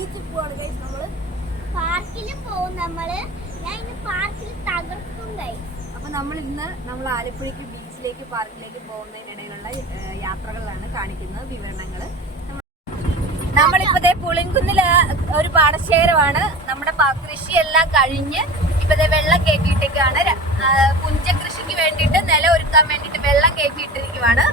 ബീച്ചിൽ പോവാണ് ഗൈസ്. നമ്മള് പാർക്കിലും പോകും. ഞാൻ ഇന്ന് പാർക്കിൽ തകർക്കും ഗൈസ്. അപ്പൊ നമ്മൾ ആലപ്പുഴയ്ക്ക് ബീച്ചിലേക്ക് പാർക്കിലേക്ക് പോകുന്നതിനിടയിലുള്ള യാത്രകളിലാണ് കാണിക്കുന്നത് വിവരണങ്ങള്. നമ്മളിപ്പോ പുളിങ്കുന്നില് ഒരു പാടശേഖരമാണ്. നമ്മുടെ കൃഷിയെല്ലാം കഴിഞ്ഞ് ഇപ്പൊ വെള്ളം കയറ്റിയിട്ടേക്കാണ്. പുഞ്ചകൃഷിക്ക് വേണ്ടിയിട്ട് നിലം ഒരുക്കാൻ വേണ്ടിയിട്ട് വെള്ളം കയറ്റിയിട്ടിരിക്കുവാണ്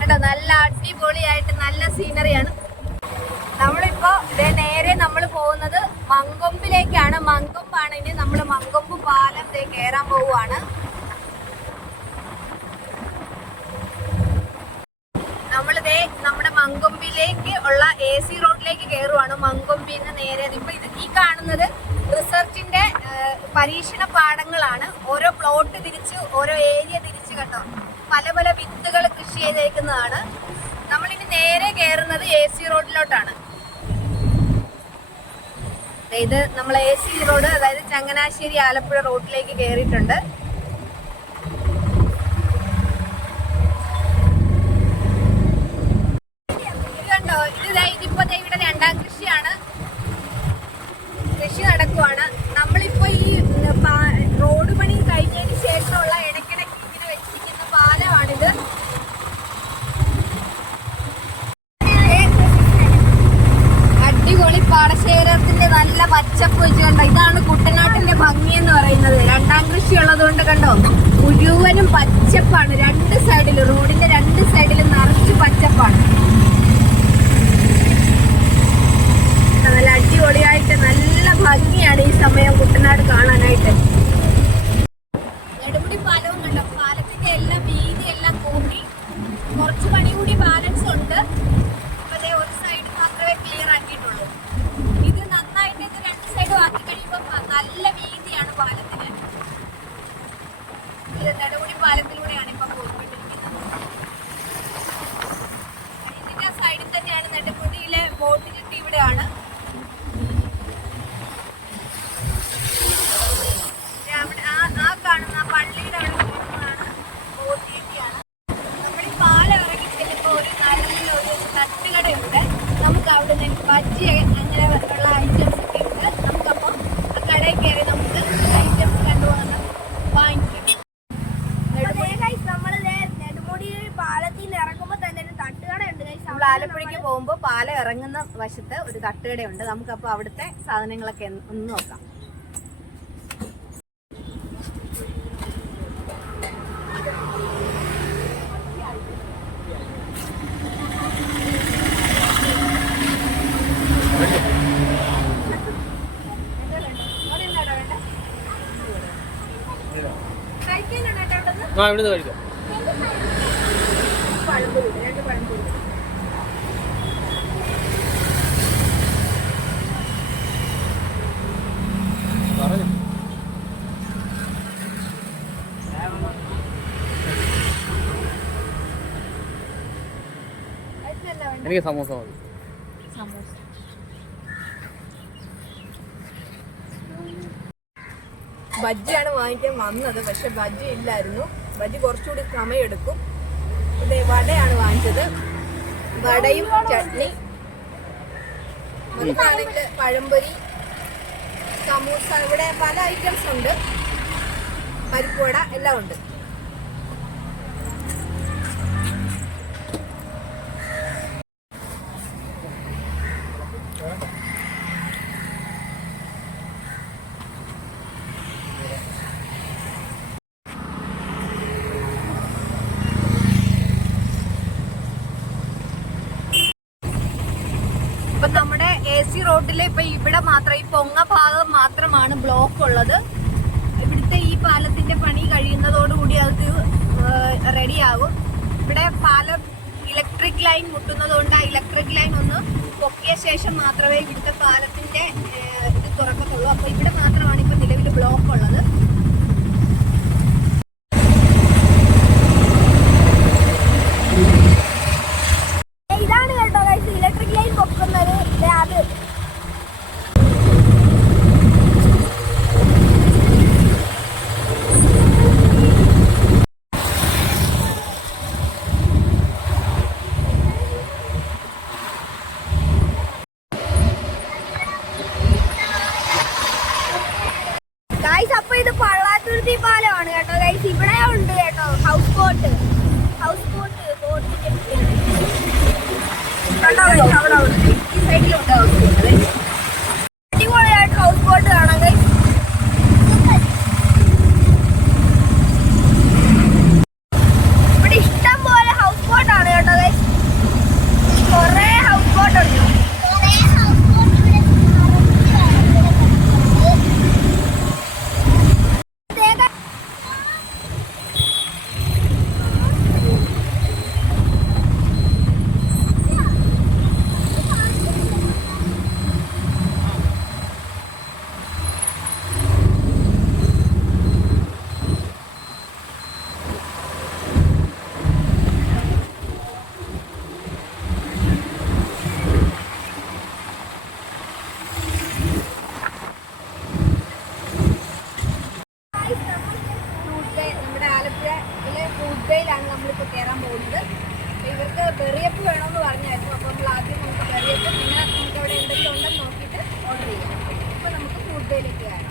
കേട്ടോ. നല്ല അടിപൊളിയായിട്ട് നല്ല സീനറിയാണ്. നമ്മളിപ്പോ നേരെ നമ്മൾ പോകുന്നത് മങ്കൊമ്പിലേക്കാണ്. മങ്കൊമ്പാണ് ഇനി നമ്മൾ മങ്കൊമ്പ് പാലം കയറാൻ പോവുകയാണ്. നമ്മളിതേ നമ്മുടെ മങ്കൊമ്പിലേക്ക് ഉള്ള AC റോഡിലേക്ക് കയറുവാണ്. മങ്കൊമ്പിന്ന് നേരെ ഇപ്പൊ ഈ കാണുന്നത് റിസർച്ചിന്റെ പരീക്ഷണ പാടങ്ങളാണ്. ഓരോ പ്ലോട്ട് തിരിച്ച് ഓരോ ഏരിയ തിരിച്ച് കണ്ടോ പല പല വിത്തുകൾ കൃഷി ചെയ്തേക്കുന്നതാണ്. നമ്മളിനി നേരെ കയറുന്നത് AC റോഡിലോട്ടാണ്. ഇത് നമ്മൾ AC റോഡ്, അതായത് ചങ്ങനാശ്ശേരി ആലപ്പുഴ റോഡിലേക്ക് കയറിയിട്ടുണ്ട്. ഇതിപ്പോ ഇവിടെ രണ്ടാം കൃഷിയാണ്. കൃഷി നടക്കുവാണ്. നമ്മളിപ്പോ ഈ റോഡ് പണി കഴിഞ്ഞതിന് ശേഷമുള്ള ഇടയ്ക്കിടയ്ക്ക് ഇങ്ങനെ വെച്ചിരിക്കുന്ന പാലമാണിത്. അടിപൊളി പാടശേഖരത്തിന്റെ നല്ല പച്ചപ്പ് വെച്ച് കണ്ടോ. ഇതാണ് കുട്ടനാട്ടിന്റെ ഭംഗി എന്ന് പറയുന്നത്. രണ്ടാം കൃഷി ഉള്ളത് കൊണ്ട് കണ്ടോ മുഴുവനും പച്ചപ്പാണ്. രണ്ട് സൈഡിലും റോഡിന്റെ രണ്ട് സൈഡിലും നിറച്ച് പച്ചപ്പാണ്. നല്ല അടിപൊളിയായിട്ട് നല്ല ഭംഗിയാണ് ഈ സമയം കുട്ടനാട് കാണാനായിട്ട്. നെടുമുടി പാലവും കണ്ടോ. പാലത്തിന്റെ എല്ലാം വീതി എല്ലാം കൂട്ടി കുറച്ച് പണി കൂടി ബാലൻസ് ഉണ്ട്. അപ്പൊ ഒരു സൈഡ് മാത്രമേ ക്ലിയർ ആക്കിയിട്ടുള്ളൂ. ഇത് നന്നായിട്ട് ഇത് രണ്ട് സൈഡും ആക്കി കഴിയുമ്പോൾ നല്ല വീതിയാണ് പാലത്തിന്. ഇത് നെടുമുടി പാലത്തിലൂടെയാണ് ഇപ്പൊ പോയിക്കൊണ്ടിരിക്കുന്നത്. ഇതിന്റെ സൈഡിൽ തന്നെയാണ് നെടുമുടിയിലെ ബോട്ട് ജെട്ടി ഇവിടെയാണ്. കാണുന്ന പള്ളിയുടെ അവിടെ പോകുന്നതാണ് ബോട്ട് ജെട്ടിയാണ്. നമ്മൾ ഈ പാലം ഇറങ്ങി ചെല്ലുമ്പോൾ ഒരു നല്ലൊരു തട്ടുകടയുണ്ട്. നമുക്ക് അവിടെ നിന്ന് ബജ്ജി അങ്ങനെ ഉള്ള ഐറ്റംസ് ഒക്കെ ഉണ്ട്. നമുക്കപ്പോൾ ആ കടയിൽ കയറി നമുക്ക് ഐറ്റംസ് കണ്ടുപോകുന്ന വാങ്ങിക്കും. നമ്മൾ നെടുമുടി പാലത്തിൽ നിന്ന് ഇറങ്ങുമ്പോൾ തന്നെ ഒരു തട്ടുകടയുണ്ട്. നമ്മൾ ആലപ്പുഴയ്ക്ക് പോകുമ്പോൾ പാലം ഇറങ്ങുന്ന വശത്ത് ഒരു തട്ടുകടയുണ്ട്. നമുക്കപ്പോൾ അവിടുത്തെ സാധനങ്ങളൊക്കെ ഒന്ന് നോക്കാം. ഇവിടുന്ന് കഴിക്കാം. എനിക്ക് സമോസ മതി. ബജ്ജിയാണ് വാങ്ങിക്കാൻ വന്നത്. പക്ഷെ ബജ്ജി ഇല്ലായിരുന്നു. ബജ്ജി കുറച്ചുകൂടി സമയമെടുക്കും. ഇവിടെ വടയാണ് വാങ്ങിച്ചത്. വടയും ചട്നി, പഴംപൊരി, സമൂസ, ഇവിടെ പല ഐറ്റംസ് ഉണ്ട്. പരിപ്പുവട എല്ലാം ഉണ്ട്. ഇപ്പൊ നമ്മുടെ AC റോഡില് ഇപ്പൊ ഇവിടെ മാത്രം ഈ പൊങ്ങ ഭാഗം മാത്രമാണ് ബ്ലോക്ക് ഉള്ളത്. ഇവിടുത്തെ ഈ പാലത്തിന്റെ പണി കഴിയുന്നതോടുകൂടി അത് റെഡിയാകും. ഇവിടെ പാലം ഇലക്ട്രിക് ലൈൻ മുട്ടുന്നതുകൊണ്ട് ആ ഇലക്ട്രിക് ലൈൻ ഒന്ന് പൊക്കിയ ശേഷം മാത്രമേ ഇവിടുത്തെ പാലത്തിന്റെ ഇത് തുറക്കത്തുള്ളൂ. അപ്പൊ ഇവിടെ മാത്രമാണ് ഇപ്പൊ നിലവിൽ ബ്ലോക്ക് ഉള്ളത്. ഇതാണ് കേട്ടോ ഇലക്ട്രിക് ലൈൻ പൊക്കുന്നത്. അത് ഇപ്പോൾ കയറാൻ പോകുന്നത്. അപ്പോൾ ഇവർക്ക് ബെറിയപ്പ് വേണമെന്ന് പറഞ്ഞായിരുന്നു. അപ്പോൾ നമ്മൾ ആദ്യം നമുക്ക് ബെറിയപ്പ്, പിന്നെ നമുക്ക് അവിടെ എന്തെങ്കിലും ഉണ്ടെന്ന് നോക്കിയിട്ട് ഓർഡർ ചെയ്യാം. അപ്പോൾ നമുക്ക് ഫുഡ് ഡേയിലേക്ക് കയറാം.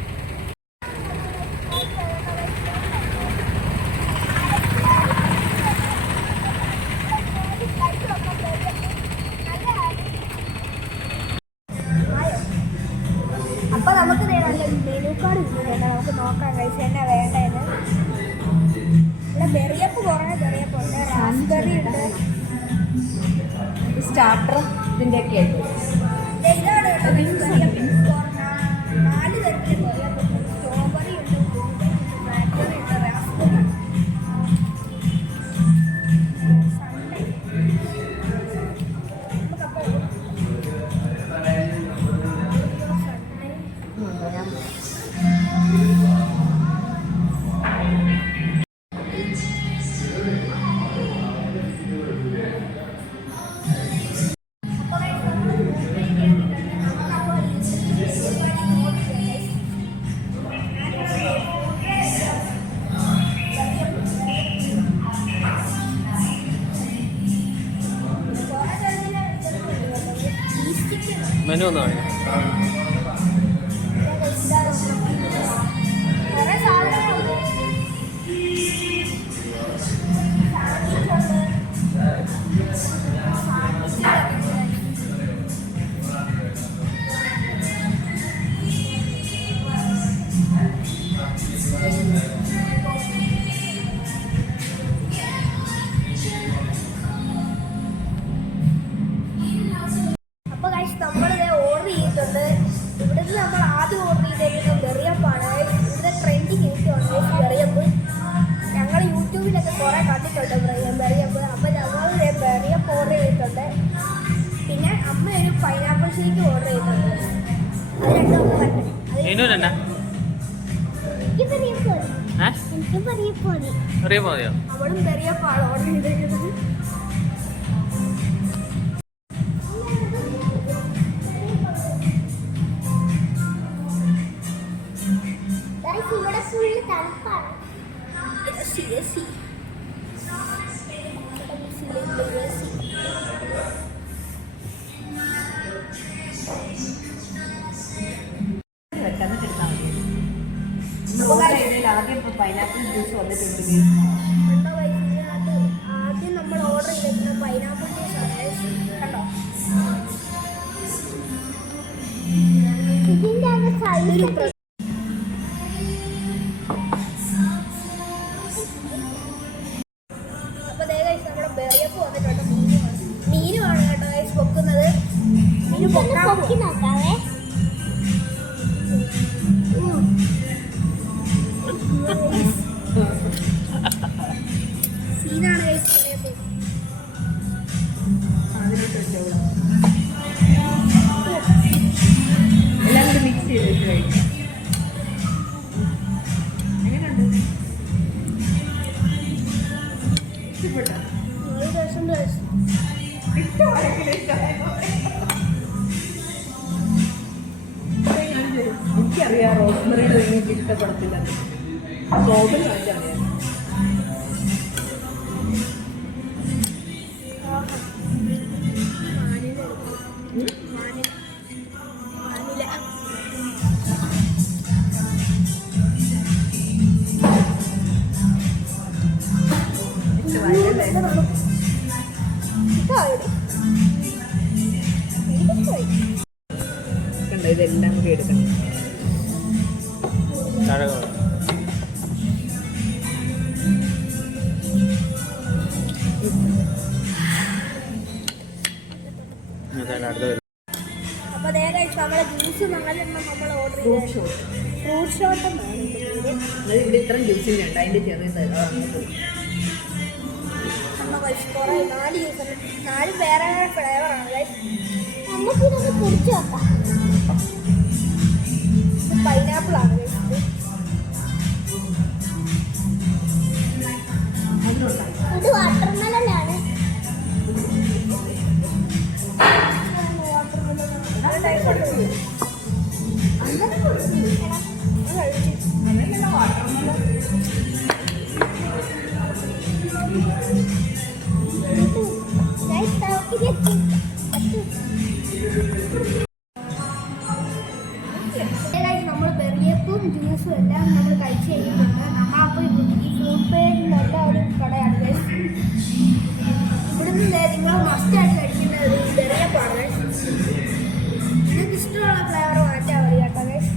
അപ്പോൾ നമുക്ക് നല്ല മെനു കാർഡ് കിട്ടുന്നുണ്ട്. നമുക്ക് നോക്കാം കഴിച്ച് എന്നാ വേണ്ടതെന്ന്. ഇവിടെ ബെറിയപ്പ് കുറേ ബെറിയപ്പുണ്ട്, റാസ്ബെറി ഉണ്ട്, സ്റ്റാർട്ടർ ഇതിൻ്റെയൊക്കെ ആയിട്ട്. ഇതാണ് കേട്ടോ ബെറിയപ്പ്. 4 തരത്തിലുള്ള ബെറിയപ്പുണ്ട്. സ്ട്രോബെറി ഉണ്ട്, ബ്ലാക്ക്ബെറി ഉണ്ട്, റാസ്ബെറി ഉണ്ട്. മെനു ഒന്ന് കാണിക്കാം. കുറേ സാധനങ്ങളുണ്ട്. അപ്പോൾ കഴിച്ച് നമ്മളിത് ഓർഡർ ചെയ്തിട്ടുണ്ട്. ഇവിടുന്ന് നമ്മൾ ആദ്യം ഓർഡർ ചെയ്തേക്കുന്നത് ബെറിയപ്പാണ്. ഇവിടുത്തെ ട്രെൻഡിങ് ഐറ്റമാണ് ബെറിയപ്പ്. ഞങ്ങൾ യൂട്യൂബിലൊക്കെ കുറേ കണ്ടിട്ടുണ്ട് ബെറിയപ്പ്. അപ്പോൾ ഞങ്ങൾ ബെറിയപ്പ് ഓർഡർ ചെയ്തിട്ടുണ്ട്. പിന്നെ അമ്മ ഒരു പൈനാപ്പിൾ ഷേക്ക് ഓർഡർ ചെയ്തിട്ടുണ്ട്. അത് രണ്ടും അമ്മ കണ്ടു. മെനു തന്നെ എനിക്ക് ബെറിയപ്പ് മതി. അറിയാമോ മതിയോ? അവളും ബെറിയപ്പാണ് ഓർഡർ ചെയ്തേക്കുന്നത്. Guys, ഇവിടെ ഫുള്ള് തണുപ്പാണ്. വെക്കാന്ന് എടുത്താൽ മതി. ആദ്യം പൈനാപ്പിൾ ജ്യൂസ് വന്നിട്ടുണ്ട്. കണ്ടോ guys, ഇതിനകത്ത് ആദ്യം നമ്മൾ ഓർഡർ ചെയ്തിരുന്ന പൈനാപ്പിൾ ജ്യൂസാണ്. കണ്ടോ ഇതിന്റെ അങ്ങ് സൈസ് അപ്പോൾ ദേ guys, നമ്മുടെ ബെറിയപ്പ് വന്നിട്ടുണ്ട്. മീനുമാണ് കേട്ടോ guys പൊക്കുന്നത്. മീൻ പൊക്കാൻ പൊക്കി നോക്കാവേ. സീനാണ് guys ബെറിയപ്പ്. അതിലോട്ട് വെച്ചോളൂ. എല്ലാം കൂടി മിക്സ് ചെയ്തിട്ട് കഴിക്കാം. എങ്ങനെയുണ്ട്? ഇഷ്ടപ്പെട്ടോ? ഒരു ദിവസം ഇഷ്ടമാണെങ്കിലും ഇഷ്ടമായോ? എനിക്കറിയാം റോസ്മറിയുടെ നിങ്ങൾക്ക് ഇഷ്ടപ്പെടത്തില്ല. റോബിൻ വാങ്ങിച്ചറിയാം. കണ്ടോ, ഇതെല്ലാം കൂടി എടുക്കണം. അപ്പോൾ അതേ കഴിച്ച് നമ്മളെ ജ്യൂസ് നമ്മൾ ഓർഡർ ചെയ്തു. ഫ്രൂട്ട് ഷോട്ടും ഇവിടെ ഇത്രയും ജ്യൂസിൻ്റെ ഉണ്ട്. അതിൻ്റെ ചെറിയത് നമ്മൾ കഴിച്ച് കുറേ 4 ജ്യൂസ് ഉണ്ട്. 4 വേറെ വേറെ ഫ്ലേവറാണ് ഗൈസ്. നമുക്ക് ഇതൊക്കെ കുടിച്ചു നോക്കാം. പൈനാപ്പിളാണ് ഗൈസ്. ഇത് വാട്ടർമെലനാണ്. വാട്ടർമെലൻ നമ്മൾ വെറിയപ്പും ജ്യൂസും എല്ലാം നമ്മൾ കഴിച്ച് കഴിഞ്ഞിട്ടുണ്ട്. നമ്മളപ്പോൾ ഈ ഫ്രൂട്ട് പേരിലുള്ള ഒരു കടയാണ് guys. ഇവിടുന്ന് നിങ്ങൾ മസ്റ്റായിട്ട് കഴിക്കുന്ന ഒരു വെറിയപ്പാണ്. നിങ്ങൾക്ക് ഇഷ്ടമുള്ള ഫ്ലേവർ മാറ്റാൻ മതി കേട്ടോ guys.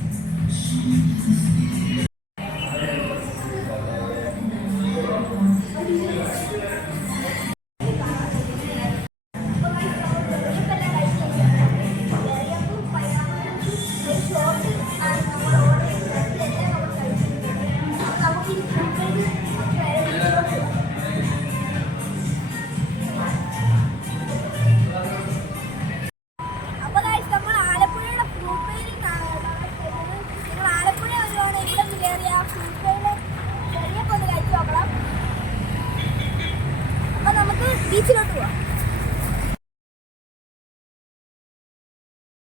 ബീച്ചിലോട്ട് പോവാം.